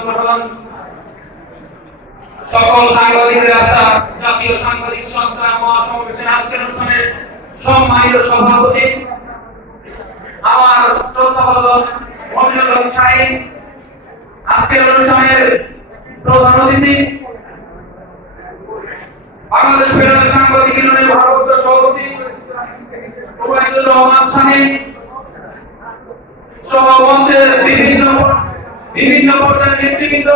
সংগঠন। সকল সাংবাদিকদের আস্থা জাতীয় সাংবাদিক সংস্থা, মহাসমাবেশের আজকের অনুষ্ঠানের সম্মানিত সভাপতি, আমার শ্রদ্ধাভাজন হক আজকের অনুষ্ঠানের প্রধান অতিথি, বাংলাদেশ ফেডারেল সাংবাদিক ইউনিয়নের ভারপ্রাপ্ত সভাপতি রহমান শাহীন সহ মঞ্চের বিভিন্ন বিভিন্ন পর্যায়ের নেতৃবৃন্দ